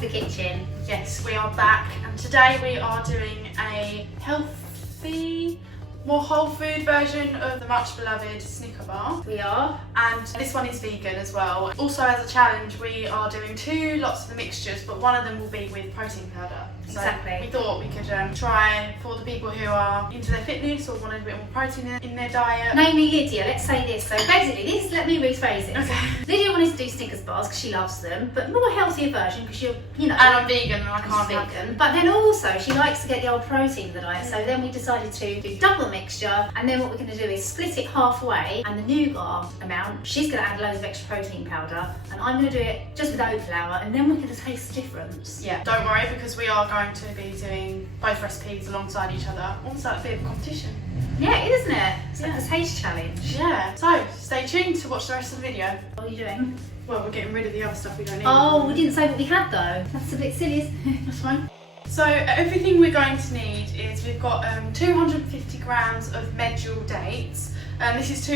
to the kitchen. Yes, we are back, and today we are doing a healthy, more whole food version of the much beloved Snicker bar. We are. And this one is vegan as well. Also, as a challenge, we are doing 2 lots of the mixtures, but one of them will be with protein powder. So Exactly. we thought we could try for the people who are into their fitness or wanted a bit more protein in their diet. Namely Lydia, let's say this. So basically, let me rephrase it. Okay. Lydia wanted to do Snickers bars because she loves them, but more healthier version because you know. And I'm vegan and I can't have vegan. them. But then also she likes to get the old protein in the diet. So then we decided to do double mixture, and then what we're going to do is split it halfway, and the nougat amount, she's going to add loads of extra protein powder, and I'm going to do it just with oat flour, and then we're going to taste the difference. Yeah, don't worry, because we are going to be doing both recipes alongside each other. Almost like a bit of competition. Yeah, it is, isn't it? It's like Yeah. a taste challenge. Yeah, so stay tuned to watch the rest of the video. What are you doing? Well, we're getting rid of the other stuff we don't need. Oh, we didn't say what we had though. That's a bit silly, isn't it? That's fine. So everything we're going to need is we've got 250 grams of Mejdool Dates. This is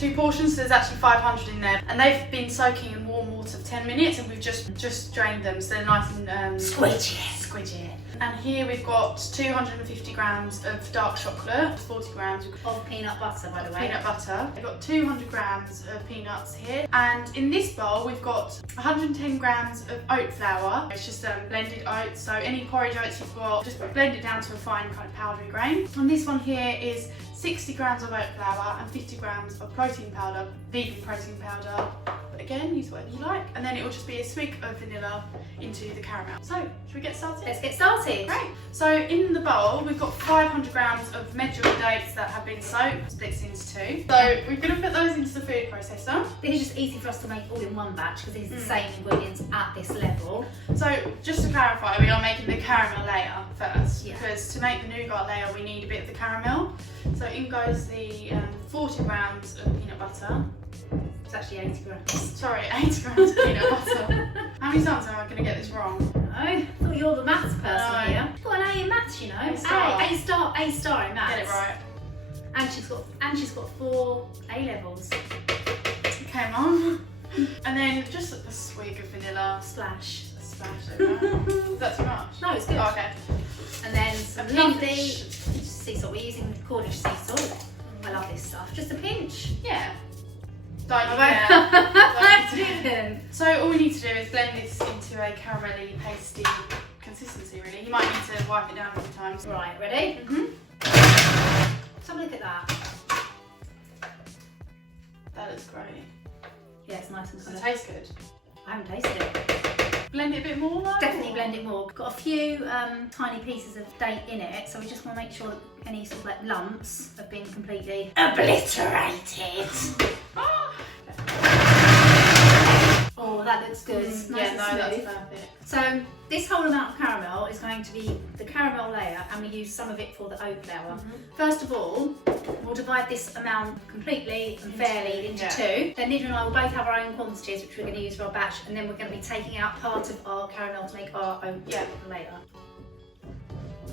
2 portions, so there's actually 500 in there. And they've been soaking in warm water for 10 minutes, and we've just drained them, so they're nice and squidgy. And here we've got 250 grams of dark chocolate, 40 grams Of peanut butter, by the way. peanut butter. We've got 200 grams of peanuts here. And in this bowl, we've got 110 grams of oat flour. It's just blended oats, so any porridge oats you've got, just blend it down to a fine kind of powdery grain. And this one here is 60 grams of oat flour and 50 grams of protein powder, vegan protein powder. But again, use whatever you like. And then it will just be a swig of vanilla into the caramel. So, should we get started? Let's get started. Great. So in the bowl, we've got 500 grams of Mejdool Dates that have been soaked, split into 2. So we're going to put those into the food processor. This is just easy for us to make all in one batch because it's the same ingredients at this level. So just to clarify, we are making the caramel layer first, Yeah. because to make the nougat layer, we need a bit of the caramel. So in goes the 40 grams of peanut butter. It's actually 80 grams. Sorry, 80 grams of peanut butter. How many times am I going to get this wrong? I thought you're the maths person No. here. You've got an A in maths, you know. A star. A star in maths. Get it right. And she's got 4 A levels. Okay, Mum. And then just a swig of vanilla. Splash. A splash. Is that too much? No, it's good. Oh, okay. And then some A lovely pinch. sea salt. We're using Cornish sea salt. I love this stuff. Just a pinch. Yeah. Don't you I care. didn't. So all we need to do is blend this into a caramelly, pasty consistency, really. You might need to wipe it down a few times. Right, ready? Mm-hmm. Let's have a look at that. That looks great. Yeah, it's nice and Does it colourful. taste good? I haven't tasted it. Blend it a bit more, though? Definitely blend it more. Got a few tiny pieces of date in it, so we just want to make sure that any sort of like lumps have been completely obliterated. Oh, that looks good. Nice Yeah, and no, smooth. that's perfect. So this whole amount of caramel is going to be the caramel layer, and we use some of it for the oat flour. First of all, we'll divide this amount completely and fairly into 2. Then Lydia and I will both have our own quantities, which we're going to use for our batch, and then we're going to be taking out part of our caramel to make our oat layer.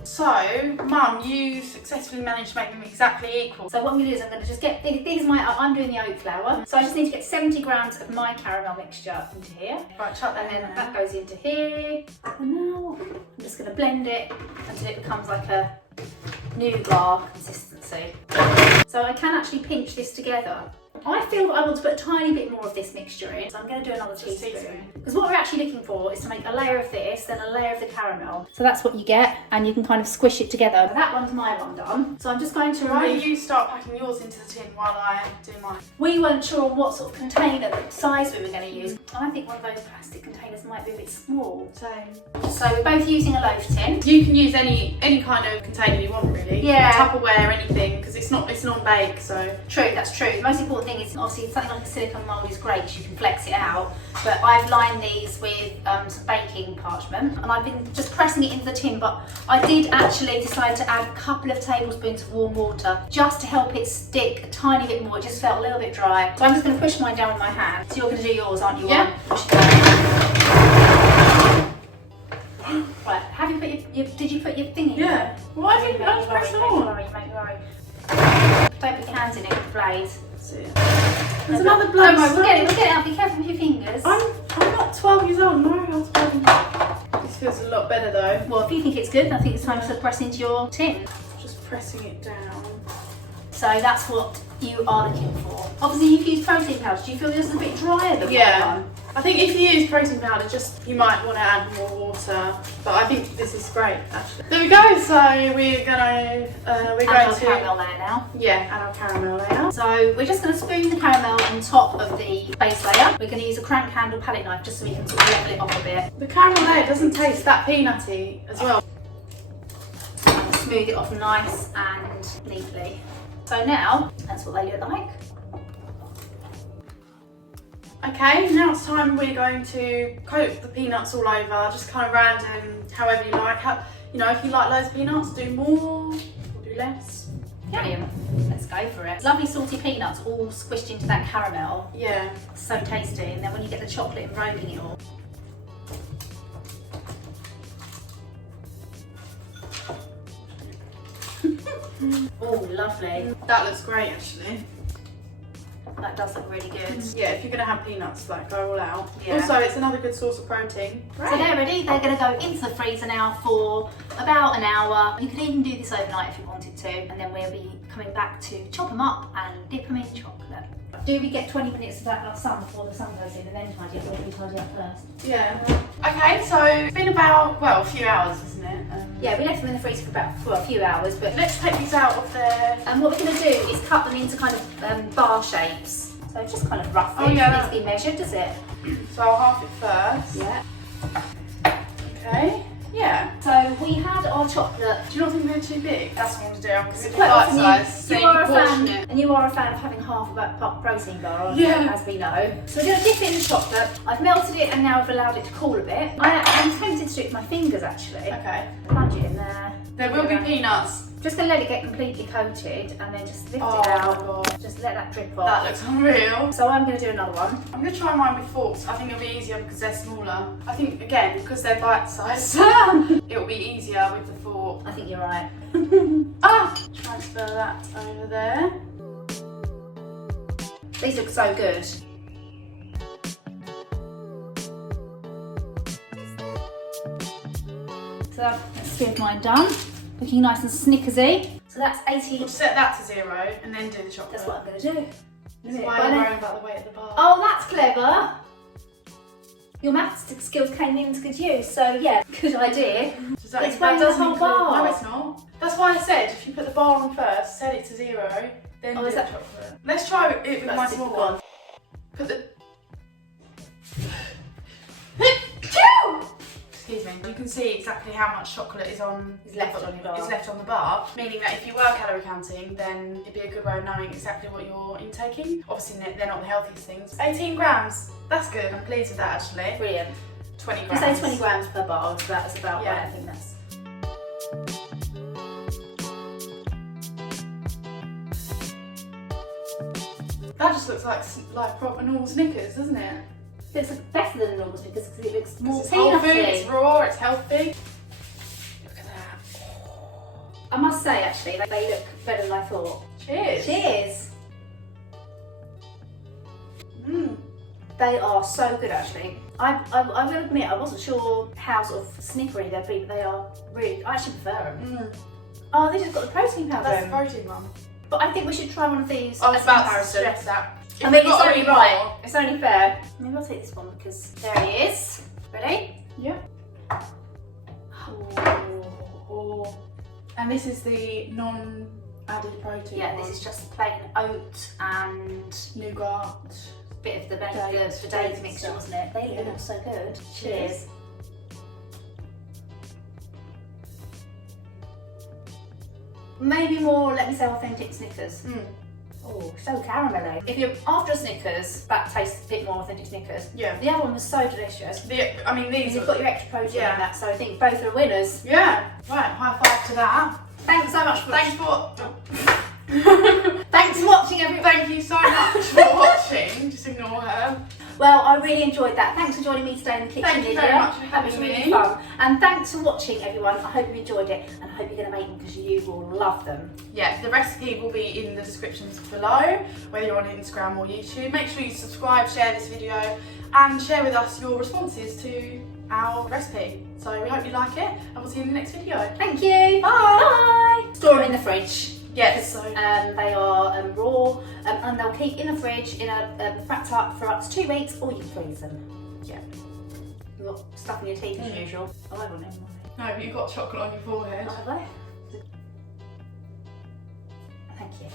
So, Mum, you successfully managed to make them exactly equal. So what I'm going to do is I'm going to just get, I'm doing the oat flour, so I just need to get 70 grams of my caramel mixture into here. Right, chuck that And in then there. that goes into here. And now I'm just going to blend it until it becomes like a nougat consistency. So I can actually pinch this together. I feel that I want to put a tiny bit more of this mixture in, so I'm going to do another teaspoon. Because what we're actually looking for is to make a layer of this, then a layer of the caramel. So that's what you get, and you can kind of squish it together. That one's my one done. So I'm just going to Why remove... don't you start packing yours into the tin while I do mine? We weren't sure on what sort of container size we were going to use. I think one of those plastic containers might be a bit small. So we're both using a loaf tin. You can use any kind of container you want, really. Yeah. Tupperware, anything, because it's non-bake, so. True, that's true. The most important thing is obviously something like a silicone mould is great because you can flex it out. But I've lined these with some baking parchment, and I've been just pressing it into the tin, but I did actually decide to add a couple of tablespoons of warm water just to help it stick a tiny bit more. It just felt a little bit dry. So I'm just going to push mine down with my hand. So you're going to do yours, aren't you? Yeah. Push it down. Right, have you put did you put your thing in? Yeah. Well, I didn't press them all. Make me worry. Don't put your hands in it with the blades. There's another bloke. Don't worry, we'll get it out. Be careful with your fingers. I'm not 12 years old. No, I was feels a lot better though. Well, if you think it's good, I think it's time to press into your tin. Just pressing it down. So that's what you are looking for. Obviously, you've used protein powder. Do you feel this is a bit drier than Yeah. one? I think if you use protein powder, you might want to add more water. But I think this is great, actually. There we go. So we're going to caramel layer now. add our caramel layer. So we're just going to spoon the caramel on top of the base layer. We're going to use a crank handle palette knife just so we can sort of level it off a bit. The caramel layer doesn't taste that peanutty as well. And smooth it off nice and neatly. So now, that's what they look like. Okay, now it's time we're going to coat the peanuts all over, just kind of random, however you like. You know, if you like loads of peanuts, do more or do less. Brilliant. Let's go for it. Lovely salty peanuts all squished into that caramel. Yeah. So tasty. And then when you get the chocolate enrobing it all. Oh, lovely. That looks great, actually. That does look really good. Yeah, if you're going to have peanuts, like, go all out. Yeah. Also, it's another good source of protein. So they're ready. They're going to go into the freezer now for about an hour. You could even do this overnight if you wanted to, and then we'll be coming back to chop them up and dip them in chocolate. Do we get 20 minutes of that sun before the sun goes in and then tidy up, or do we tidy up first? Yeah. Okay, so it's been about, well, a few hours, isn't it? Yeah, we left them in the freezer for a few hours, but Let's take these out of there. and what we're going to do is cut them into kind of bar shapes. So just kind of roughly. Oh, yeah, It needs to be measured, does it? So I'll half it first. Yeah. Okay. Yeah. So we had our chocolate. Do you not think they're too big? That's what I'm going to do. I'm considering Quite bite often size. you So are a fan, proportionate. and you are a fan of having half of that protein bar, Yeah. as we know. So we're going to dip it in the chocolate. I've melted it and now I've allowed it to cool a bit. I'm tempted to do it with my fingers actually. Okay. Plunge it in there. There will be peanuts. Just going to let it get completely coated and then just lift Oh it my out. God. Just let that drip That off. looks unreal. So I'm going to do another one. I'm going to try mine with forks. I think it'll be easier because they're smaller. I think, again, because they're bite sized, it'll be easier with the fork. I think you're right. Transfer that over there. These look so good. So that's good, mine done. Looking nice and Snickersy. So that's 80. We'll set that to 0 and then do the chocolate. That's what I'm going to do. This is why I'm worrying about the weight of the bar. Oh, that's clever. Your maths skills came into good use. So yeah, good idea. Does that It's weighing the doesn't whole include- bar. No, it's not. That's why I said if you put the bar on first, set it to 0, then do is the that- chocolate. Let's try it with my That's small difficult. one. Put the... Excuse me. You can see exactly how much chocolate is left on your bar. Is left on the bar, meaning that if you were calorie counting, then it'd be a good way of knowing exactly what you're intaking. Obviously, they're not the healthiest things. 18 grams. That's good. I'm pleased with that actually. Brilliant. 20 You grams. say 20 grams per bar, so that's about Yeah. right. I think that's. That just looks like proper normal Snickers, doesn't it? It's better than a normal Snickers because it looks more It's whole food, peanutty. it's raw, it's healthy. Look at that. I must say, actually, they look better than I thought. Cheers. Cheers. Mm. They are so good, actually. I will admit, I wasn't sure how sort of snickery they'd be, but they are really. I actually prefer them. Mm. Oh, they just got the protein powder. That's the in. protein one. But I think we should try one of these I was as a about to comparison. suggest that. I mean, If it's you've got only any right. more- It's only fair. Maybe I'll take this one because there he is. Ready? Yeah. Oh. And this is the non-added protein Yeah, one. this is just plain oat and nougat. bit of the Dates, dates dates mixture, stuff. wasn't it? They Yeah. look so good. Cheers. Cheers. Maybe more, let me say, authentic Snickers. Mm. Oh, so caramelly. If you're after a Snickers, that tastes a bit more authentic Snickers. Yeah. The other one was so delicious. I mean, And these you've got your extra protein Yeah. in that, so I think both are winners. Yeah. Right, high five to that. Thanks so much for Thanks for... Thanks for watching, everyone. Thank you so much for watching. Just ignore her. Well, I really enjoyed that. Thanks for joining me today in the kitchen. Thank you very much for having me. It was really fun. And thanks for watching, everyone. I hope you enjoyed it, and I hope you're going to make them because you will love them. Yeah, the recipe will be in the descriptions below, whether you're on Instagram or YouTube. Make sure you subscribe, share this video, and share with us your responses to our recipe. So we hope you like it, and we'll see you in the next video. Thank you. Bye. Store them in the fridge. Yes. So they are raw, and they'll keep in the fridge in a fat tub for up to 2 weeks, or you can freeze them. Yeah. You've got stuff in your teeth as usual. Oh, I don't know. No, but you've got chocolate on your forehead. Oh, have I? Thank you.